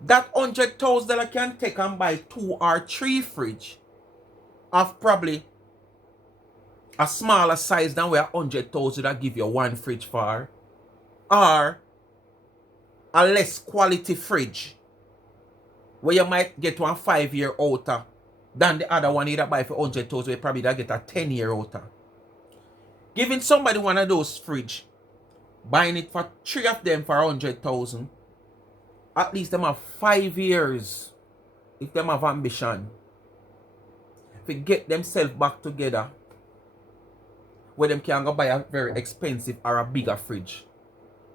That $100,000 can take and buy 2 or 3 fridge of probably a smaller size than where 100,000 that give you 1 fridge for, or a less quality fridge where you might get one 5-year outer than the other one you buy for 100,000 where you probably get a 10-year outer. Giving somebody one of those fridge, buying it for 3 of them for 100,000, at least them have 5 years if them have ambition to get themselves back together where them can go buy a very expensive or a bigger fridge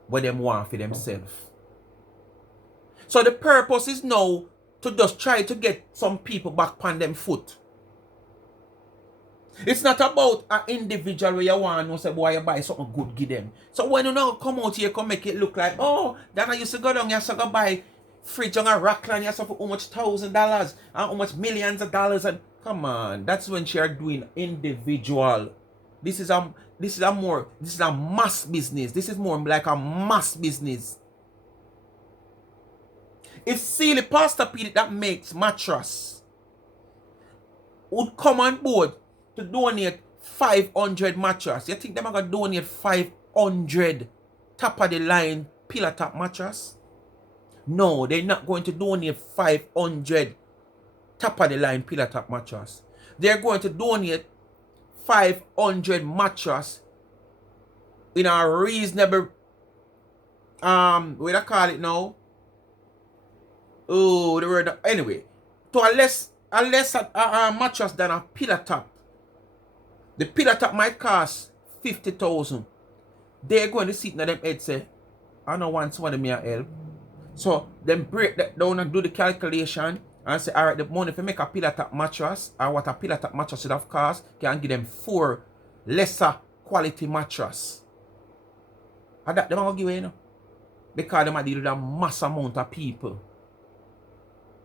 where them want for themselves. So the purpose is now to just try to get some people back on them foot. It's not about an individual where you want to say, boy, you buy something good, give them. So when you now come out here, come make it look like, oh, Donna used to go down, you used to go buy fridge on a Rockland, you used to for how much $1,000 and how much millions of dollars. And come on, that's when she are doing individual. This is a mass business. This is more like a mass business. If Sealy Pasta Pete that makes mattress would come on board to donate 500 mattress, you think them are going to donate 500 top of the line pillar top mattress? No, they're not going to donate 500 top of the line pillar top mattress. They're going to donate 500 mattress in a reasonable what do I call it now? Oh, the word anyway. To a less mattress than a pillar top. The pillar top might cost 50,000. They're going to sit in them head say, I don't want somebody me help. So then break that down and do the calculation and say, alright, the money if you make a pillar top mattress or what a pillar top mattress should have cost, can give them 4 lesser quality mattress. And that them will give you, you know. Because them are dealing with a mass amount of people.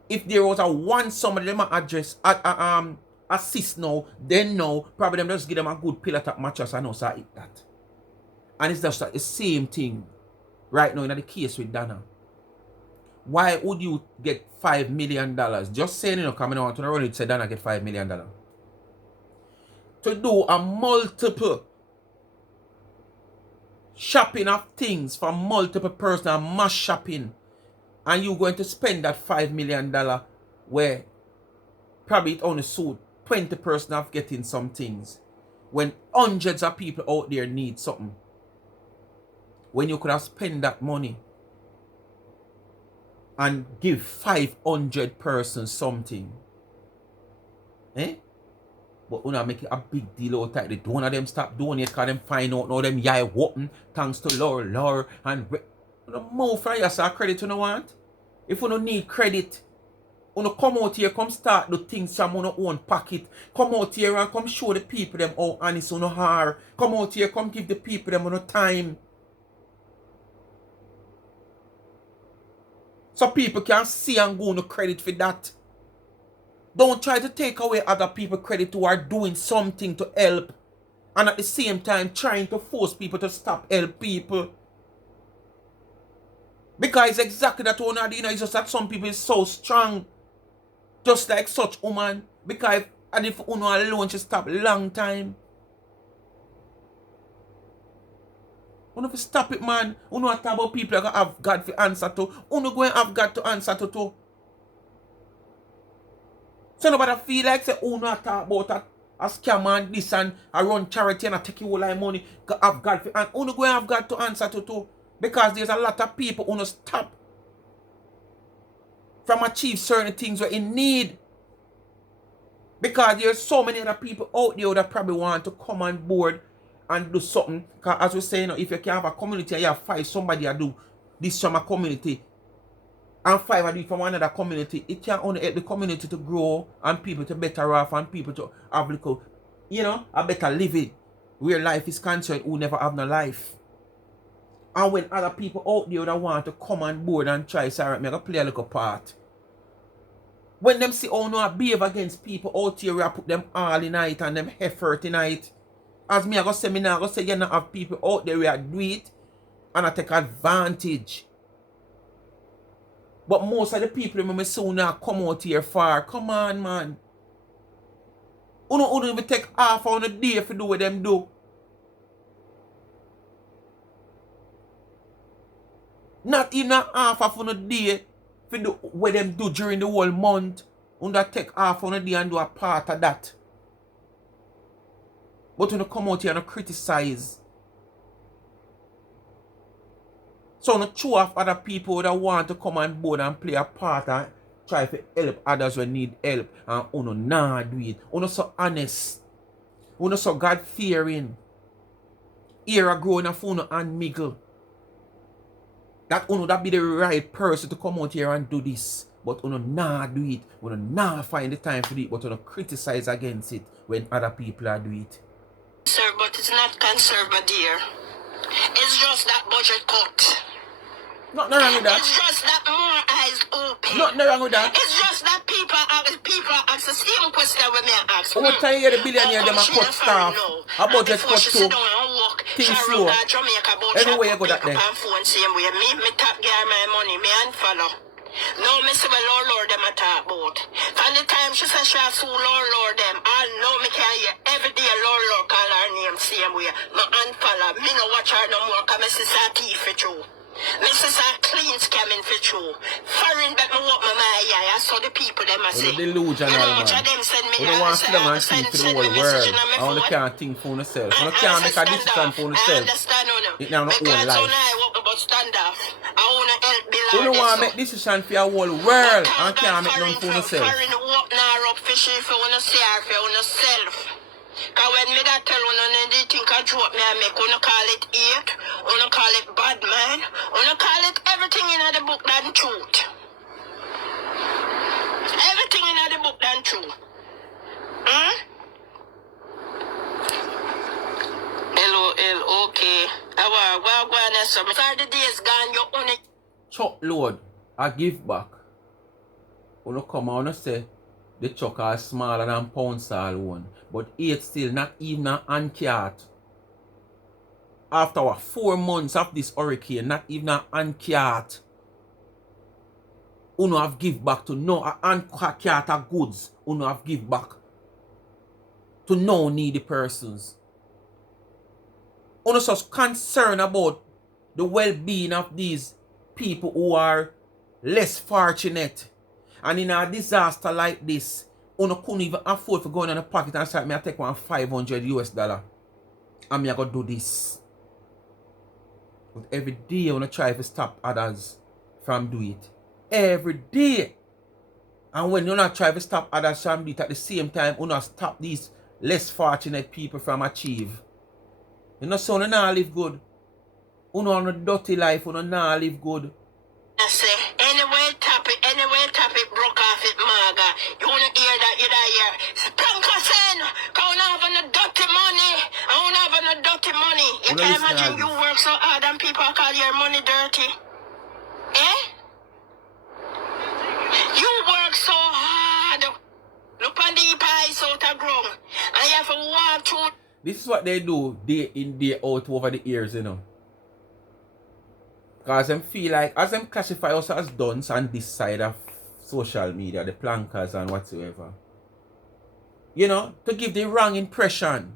If there was a one somebody them address assist now, then no, probably them just give them a good pillar top mattress and also eat that. And it's just the same thing right now in the case with Donna. Why would you get $5 million? Just saying, you know, coming out to the road, say Donna get $5 million. To do a multiple shopping of things for multiple persons and mass shopping. And you're going to spend that $5 million where probably it only suit 20 persons of getting some things. When hundreds of people out there need something. When you could have spent that money and give 500 persons something. Eh? But when I make a big deal out of it, one of them stop doing it because them find out now them yai whooping thanks to Laura and no more for yourself credit you don't want. If you don't need credit, you come out here, come start the things from your own pocket. Come out here and come show the people them how honest you are. Come out here, come give the people them no time. So people can see and go no credit for that. Don't try to take away other people's credit who are doing something to help. And at the same time trying to force people to stop help people. Because it's exactly that one, you know, it's just that some people is so strong. Just like such woman. Because if Uno alone she stop long time. Uno have to stop it, man. Uno talk about people that have God to answer to. Uno go and have God to answer to too. So nobody feel like say Uno talk about a scam and this and I run charity and I take you all my money. Have God and Uno go and have God to answer to too. Because there's a lot of people who stop from achieve certain things we're in need. Because there's so many other people out there that probably want to come on board and do something. Because as we say, you know, if you can have a community and you have 5 somebody that do this from a community and 5 are do it from another community, it can only help the community to grow and people to better off and people to have little, you know, a better living. Where life is concerned, who never have no life. And when other people out there that want to come on board and try, sorry, I'm going to play a little part. When them see how no behave against people out here, we put them all in it and them effort in it. As me, I go say, me now, I go say, you not have people out there who do it and I take advantage. But most of the people who soon now come out here far. Come on, man. Uno even take half on a day to do what them do. Not even half of a day for do what them do during the whole month. Uno take half on a day and do a part of that. But uno come out here and criticize. So uno show off other people that want to come on board and play a part and try to help others who need help. And uno nah do it. Uno so honest. Uno so God fearing. Here a growing of uno and miggle. That uno that be the right person to come out here and do this. But uno nah do it. Uno nah find the time for it. But uno criticize against it when other people are do it. Sir, but it's not conserve, my dear. It's just that budget cut. Nothing wrong with that. It's just that more eyes open. Nothing wrong with that. It's just that people ask the same question when me ask. What time you hear the billionaire them a cut staff? A budget cut too. Things slow. Anyway you go that day. Me tap girl my money, me unfollow. No, me see what Lord them a talk about. From the time she said she a sue Lord them, I know me can hear every day Lord call her name same way. Me unfollow. Me no watch her no more because me see her teeth for true. Mrs. A clean scamming for true. Foreign but me walk my eye. I saw the people them I What say. a delusional, You know much man. of them send me We don't want to sit down and think for the send whole me message world. in my I only phone. can't think for yourself. I I can't make a stand decision off. for I yourself. understand on It now not own because life. I walk about stand off. I wanna help You Bill don't want to make decision for your whole world and can't make none for yourself. Foreign walk now up fishing for wanna see her for wanna self. Cause when me that tell one they think I joke me I make wanna call it hate, wanna call it bad man, wanna call it everything in the book than truth. Everything in the book than truth. Hmm? LOL, okay. Sorry, the days gone, you only Chuck load, I give back. When you come out and say the chuck are smaller than pound salt one. But it still not even an uncat. After our 4 months of this hurricane, not even an uncat. Uno have give back to no uncat of goods. Uno have give back to no needy persons. Uno just concerned about the well-being of these people who are less fortunate. And in a disaster like this, Uno couldn't even afford to go in the pocket and say, me I take one $500 and me I go do this. But every day Uno try to stop others from doing it. Every day. And when you not try to stop others from doing it, at the same time, Uno stop these less fortunate people from achieve. You know, so Uno not live good. Uno on a dirty life, Uno not live good. I say, anyway tap it, broke off it, maga. You wanna hear that, you don't hear. Planka sen, cause I have no dirty money. I don't have no dirty money. You Well, can listen, imagine you work so hard and people call your money dirty. Eh? You work so hard. Look on the pies out of ground. And you have to walk through. This is what they do day in, day out over the years, you know. Because them feel like, as them classify us as dunce on this side of social media, the plankers and whatsoever. You know, to give the wrong impression.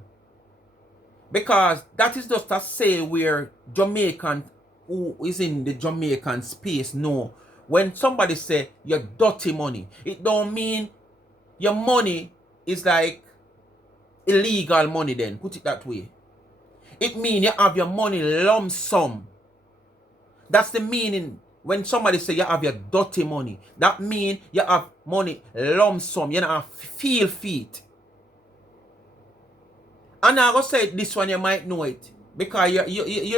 Because that is just a say where Jamaican, who is in the Jamaican space, know. When somebody say your dirty money, it don't mean your money is like illegal money then, put it that way. It means you have your money lump sum. That's the meaning when somebody say you have your dirty money. That means you have money lump sum. You don't have feel feet. And I go say this one you might know it. Because you're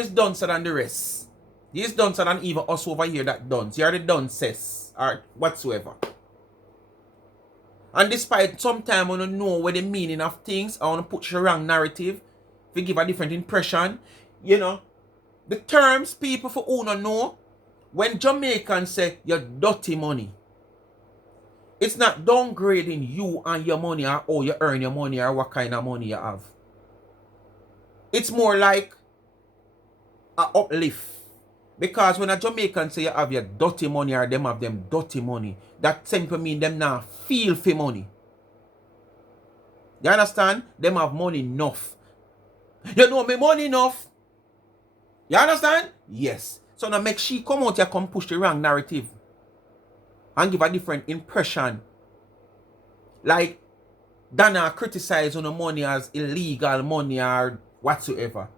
duncer than the rest. You're duncer than even us over here that dunce. You're the dunces or whatsoever. And despite sometimes I don't know what the meaning of things, I want to put the wrong narrative to give a different impression. You know, the terms people for who don't know, when Jamaicans say your dirty money, it's not downgrading you and your money or how you earn your money or what kind of money you have. It's more like a uplift. Because when a Jamaican say you have your dirty money or them have them dirty money, that simply mean them not feel for money. You understand? Them have money enough. You know me money enough. You understand? Yes. So now make she come out here come push the wrong narrative. And give a different impression. Like Donna criticize on the money as illegal money or whatsoever.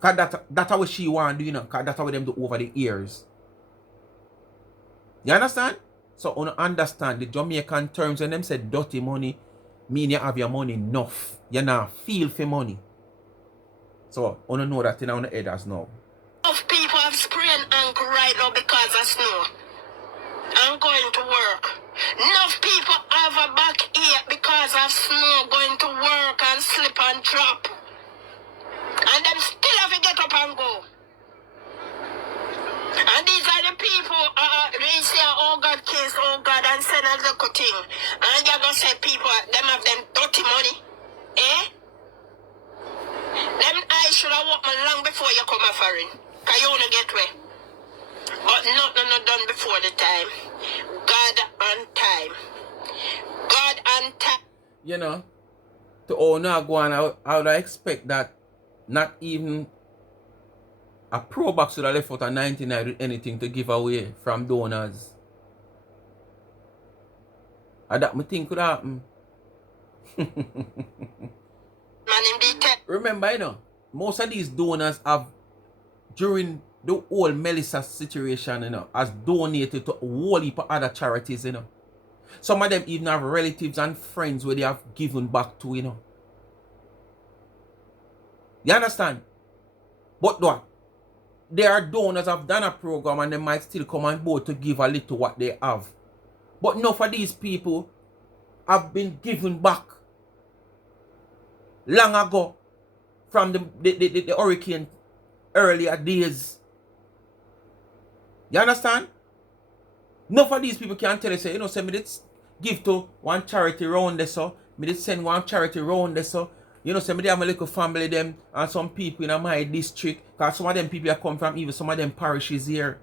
Cause that's what she want to do, you know, cause that's what them do over the years. You understand? So you understand the Jamaican terms when them say dirty money, mean you have your money enough. You not feel for money. So you know that in our head as now. Of people have sprained ankle right now because of snow. I'm going to work. Enough people have a backache because of snow going to work and slip and drop. And them still have to get up and go. And these are the people, they say, oh God, kiss, oh God, and send a little thing. And you're going to say people, them have them dirty money. Eh? Them I should have walked long before you come a foreign. Because you want to get away. But nothing not done before the time. God on time. God on time. You know, to all now go on, I would expect that not even A pro box would have left out a 99 with anything to give away from donors. And that me think could happen. Remember, you know, most of these donors have, during the whole Melissa situation, you know, has donated to a whole heap of other charities, you know. Some of them even have relatives and friends where they have given back to, you know. You understand? But what? There are donors of Donna program and they might still come on board to give a little what they have. But enough of these people have been given back long ago from the hurricane earlier days. You understand? Enough of these people can tell you, say, you know, say me did give to one charity round there, so me did send one charity round there, so you know, say me did have a little family them and some people in my district, because some of them people come from even some of them parishes here.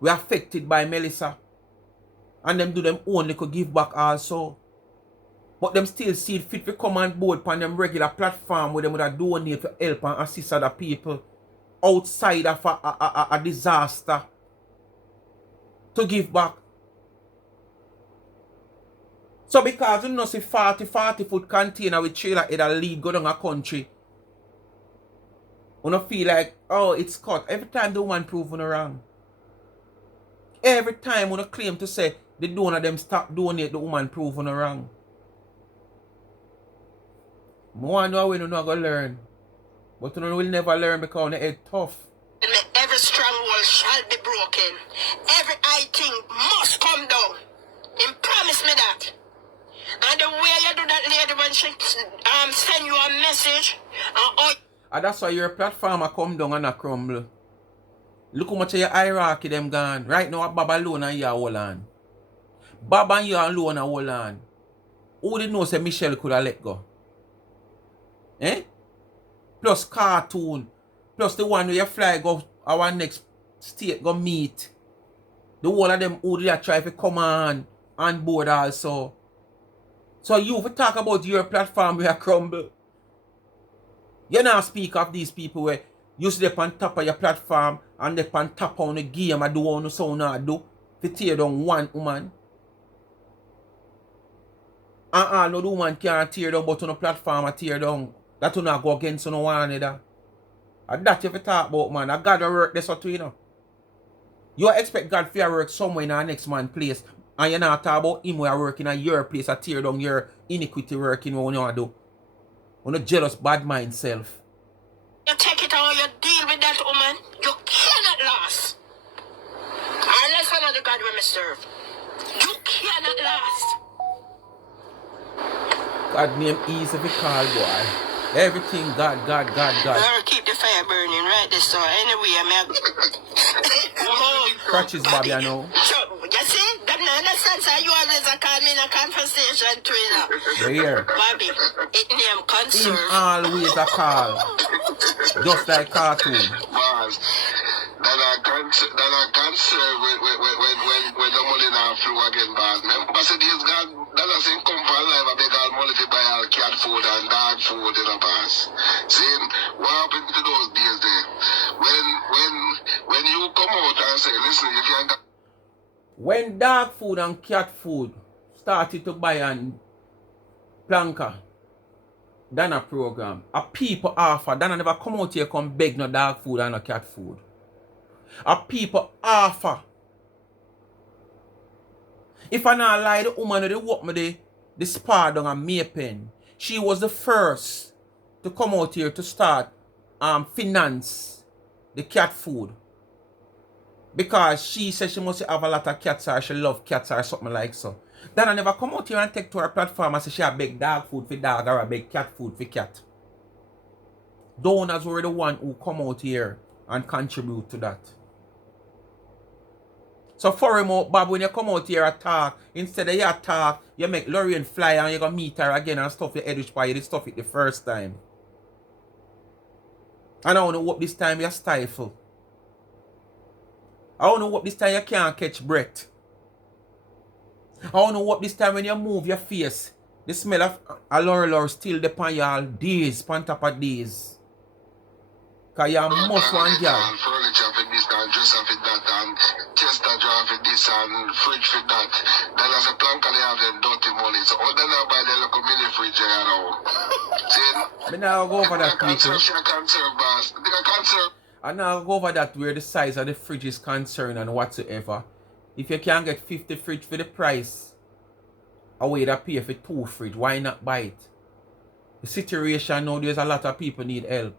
We are affected by Melissa. And them do them only could give back also. But them still see it fit to come on board on them regular platform where them would have donate to help and assist other people outside of a disaster to give back. So because you know see 40 foot container with trailer head a lead go down a country, you don't feel like, oh, it's cut. Every time the woman proven wrong. Every time when you claim to say the donor them stop donate, the woman proven wrong. I wonder when you not going to learn. But you will never learn because the head tough. Every stronghold shall be broken. Every high thing must come down. He promised me that. And the way you do that, lady, when she send you a message, and that's why your platform come down and a crumble. Look how much of your hierarchy them gone. Right now, Bob alone and you hold on. Bob and you alone and hold on. Who did know say Michelle could have let go? Eh? Plus cartoon. Plus the one where you fly go our next state go meet. The whole of them who did try to come on board also. So you for talk about your platform where you crumble. You now speak of these people where you sit up on top of your platform and they on top on the game and do what you so not do to tear down one woman. And no woman can't tear down but on the platform and tear down. That will not go against no one another. And that you talk about, man. And God will work this out, you know. You expect God to work somewhere in our next man's place. And you not talk about him who are working at your place and tear down your iniquity working what you want to do. On a jealous bad mind self. You take it or you deal with that woman, you cannot last. Unless another God will serve. You cannot last. God name easy to call, boy. Everything God. Lord, keep the fire burning right this so anyway I'm Crutches, Bobby, I know. You see? Them not understand so you always call me in a conversation to you know. There. Bobby, it name concern. Him always a call. Just like cartoon. That I can't serve when the money now flow again back. Remember, say these God doesn't come for life. I beg all money to buy all cat food and dog food in the past. See, what happened to those days there? When you come out and say, listen, you can't. When dog food and cat food started to buy on Planka, Donna program, a people offer, Donna never come out here come beg no dog food and no cat food. A people offer. If I not lie, the woman who walk me the spa down and Maypen, she was the first to come out here to start finance the cat food. Because she said she must have a lot of cats or she love cats or something like so. Then I never come out here and take to her platform and say she a beg dog food for dog or a beg cat food for cat. Donors were the one who come out here and contribute to that. So for him out, Bob, when you come out here and talk, instead of you talk, you make Lorraine fly and you go meet her again and stuff your head which you did stuff it the first time. And I want to hope this time you stifle. I want to hope this time you can't catch breath. I want to hope this time when you move your face, the smell of a laurel still upon you all days, on top of days. Cause you must one girl. And furniture for this and dresser for that and tester jar for this and fridge for that. Then as a Planka they have them dirty money. So all then I buy the little mini fridge you know. See? Me now go over that Conserve, boss. I think I conserve. I now go over that where the size of the fridge is concerned and whatsoever. If you can get 50 fridge for the price, away that pay for 2 fridge, why not buy it? The situation now, there's a lot of people need help.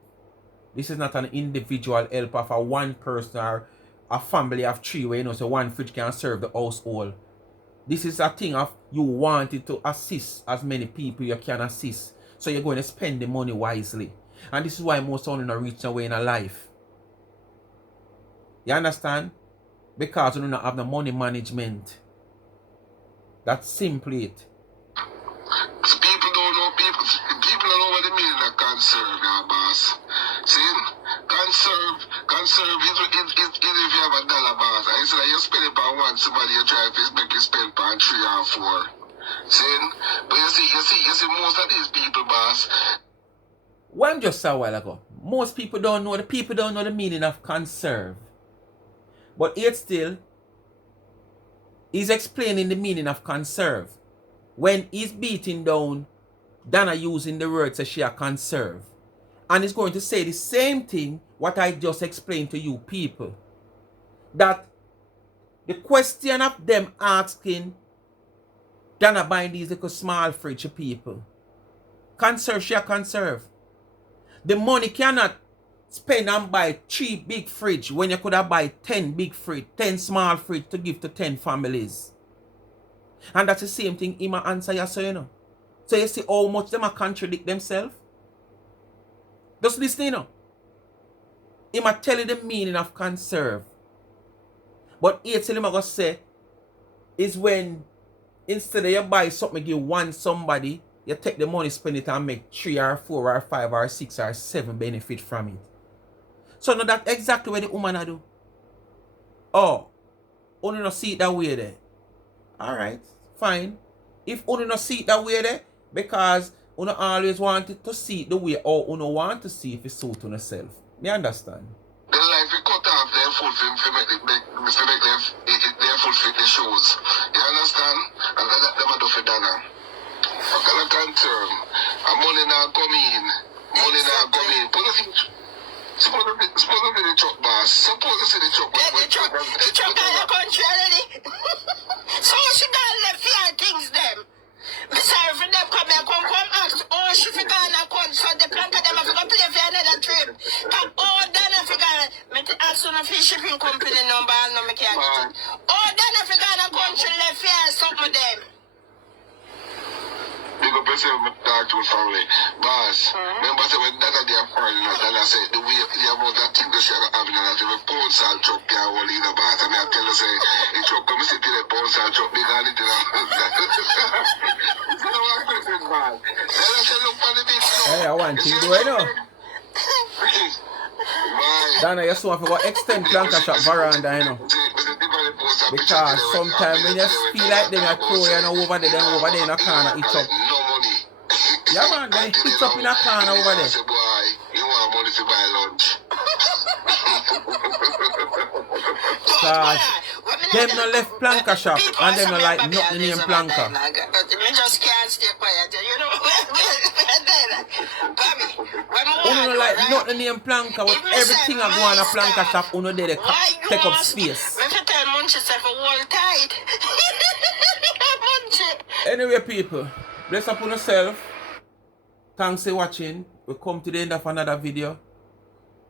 This is not an individual help of a one person or a family of 3 where you know so one fridge can serve the household. This is a thing of you wanted to assist as many people you can assist. So you're going to spend the money wisely. And this is why most of them are reaching away in a life. You understand? Because you don't have the money management. That's simply it. People don't know people don't know what they mean of conserve, boss. See? Conserve is if you have a dollar, boss. I say you spend it on one, somebody you try to make you spend on 3 or 4. See? But you see most of these people, boss. When just a while ago, most people don't know the meaning of conserve. But yet still, he's explaining the meaning of conserve. When he's beating down Donna using the word she a conserve. And he's going to say the same thing what I just explained to you people. That the question of them asking Donna buying these little small fridge people. Conserve, she a conserve. The money cannot spend and buy 3 big fridge when you could have buy 10 big fridge, 10 small fridge to give to 10 families. And that's the same thing he might answer you, so you know. So you see how much them contradict themselves? Just listen, you know. He might tell you the meaning of conserve. But here till him I go say is when instead of you buy something give one somebody, you take the money, spend it and make 3 or 4 or 5 or 6 or 7 benefit from it. So now that's exactly what the woman I do. Oh, only not see it that way there. Alright, fine. If only not see it that way there, because you always wanted to see it the way or you want to see if it suit on yourself. Me understand. The life we cut off their full film to make their full fit the shows. You understand? And that them a do for Donna. I can't concern. And money now come in. Suppose to be the truck boss. Suppose to see the truck boss. The truck out of country already. So she got left here things them. Sorry for them come ask. Oh, she forgot and come. So the Planka them have to play for another trip. Come, oh, Donna forgot. Me ask on a fish shipping company number and no me can't get it. Oh, Donna forgot and country left here something with them. Big up yourself, my talk to family. Boss, remember say when Donna they are foreign, Donna say the way the amount of things that she are having and that the pound salt truck can hold in the boss. And I tell her say the truck come sit in the pound salt truck big and it in Hey, I want to do it now. Donna, you still have to go extend Planka shop veranda, you know. Because sometimes when you feel like them, you throw you over there in a corner, each up. Yeah, man, then each up in a corner over there. You want money to buy lunch. Because them no left Planka shop and them no like nothing named Planka. Me just can't stay quiet, you know. Uno no like nothing named Planka, but everything I go on a Planka shop, uno there take up space. Anyway, people, bless up on yourself. Thanks for watching. We come to the end of another video.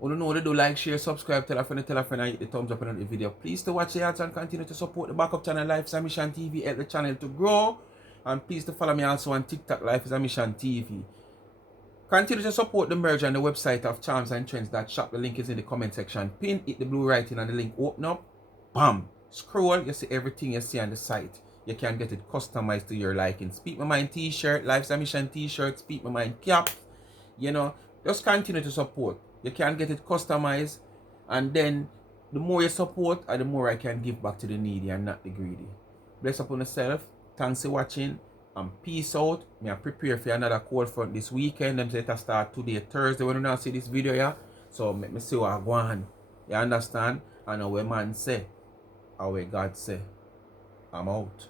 You know what to do, like, share, subscribe, tell a friend, and hit the thumbs up on the video. Please to watch the ads and continue to support the backup channel Life is a Mission TV, help the channel to grow. And please to follow me also on TikTok, Life is a Mission TV. Continue to support the merge on the website of Charms and Trends that shop. The link is in the comment section. Pin, hit the blue writing and the link open up. Bam! Scroll, you see everything you see on the site. You can get it customized to your liking. Speak My Mind t-shirt, Life is a Mission t-shirt, Speak My Mind cap. You know, just continue to support. You can get it customized, and then the more you support, the more I can give back to the needy and not the greedy. Bless upon yourself. Thanks for watching, and peace out. Me I prepare for another cold front this weekend. Them say to start today, Thursday, when you now see this video here. So make me see what I go on. You understand? And what man say, and what God say. I'm out.